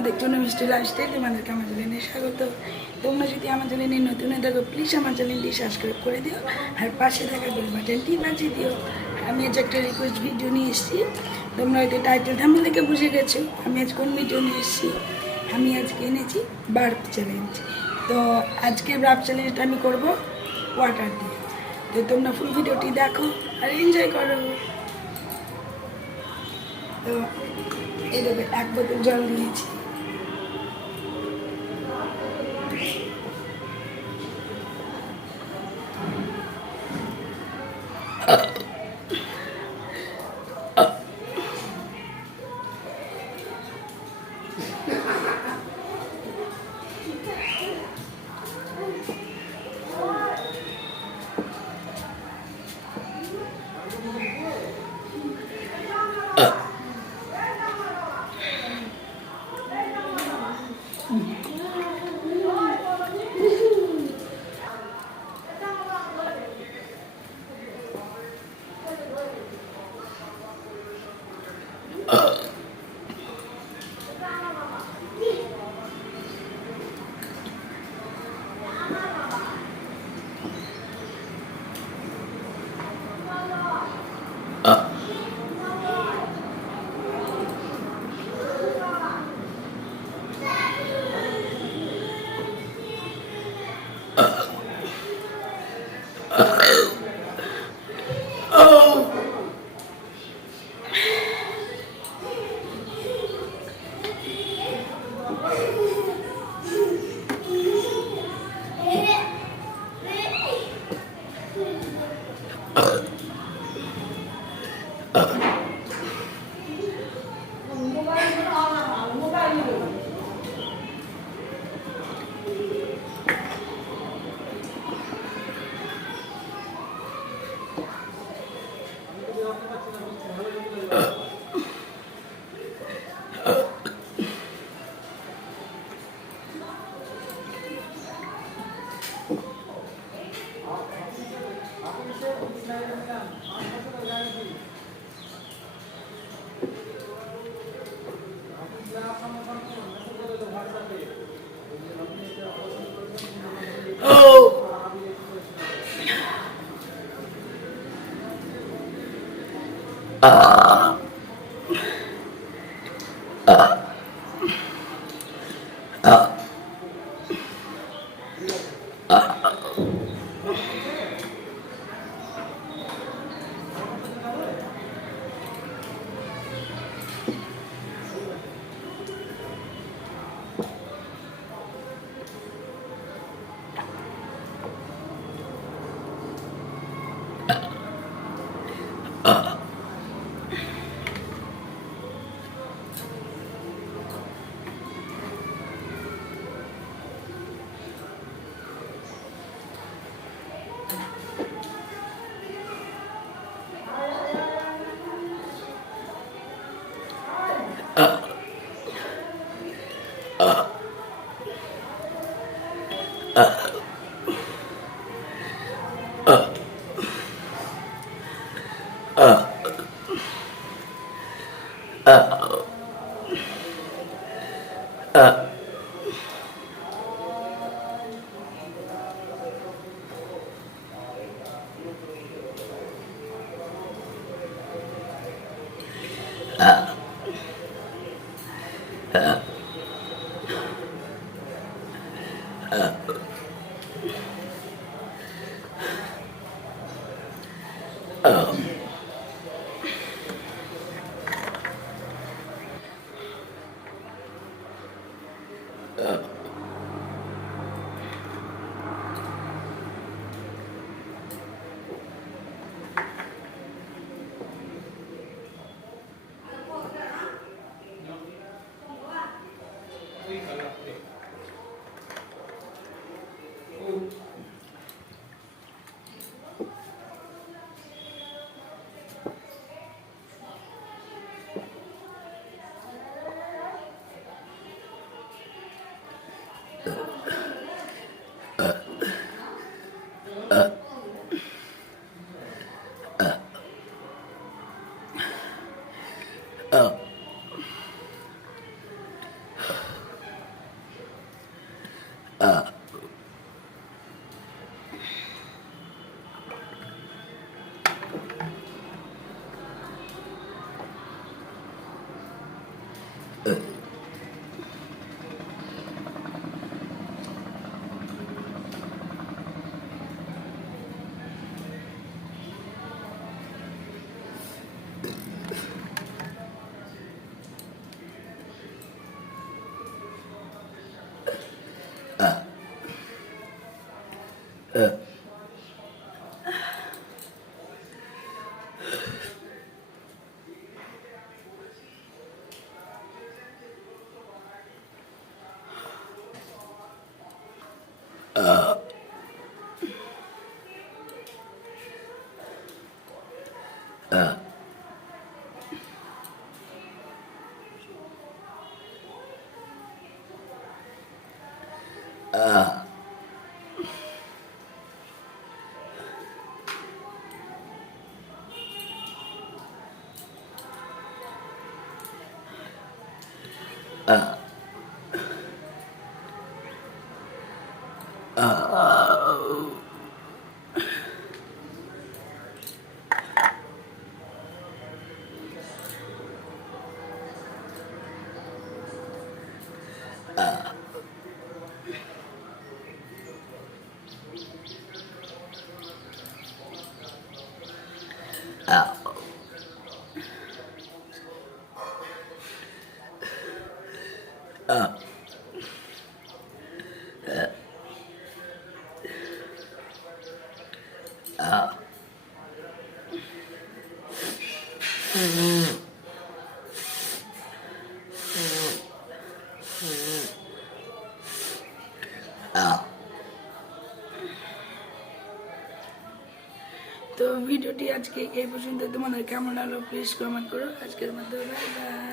তোমরা দেখছো না মিষ্টি লাইফস্টাইল, তোমাদেরকে আমার চ্যানেলে স্বাগত। তোমরা যদি আমার চ্যানেলে নতুন হয়ে থাকো প্লিজ আমার চ্যানেলটি সাবস্ক্রাইব করে দিও আর পাশে থাকা বেল বাটনটি বাজিয়ে দিও। আমি আজ একটা রিকোয়েস্ট ভিডিও নিয়ে এসেছি। তোমরা হয়তো টাইটেল থাম্বনেল দেখে বুঝে গেছো আমি আজ কোন ভিডিও নিয়ে এসেছি। আমি আজকে এনেছি বার্প চ্যালেঞ্জ। তো আজকে বার্প চ্যালেঞ্জটা আমি করবো ওয়াটার দিয়ে। তো তোমরা ফুল ভিডিওটি দেখো আর এনজয় করো। তো এই দেখো 1 বোতল জল নিয়েছি। তো ভিডিওটি আজকে এই পর্যন্ত, তোমাদের কেমন লাগলো প্লিজ কমেন্ট করো। আজকের মতো বাই বাই।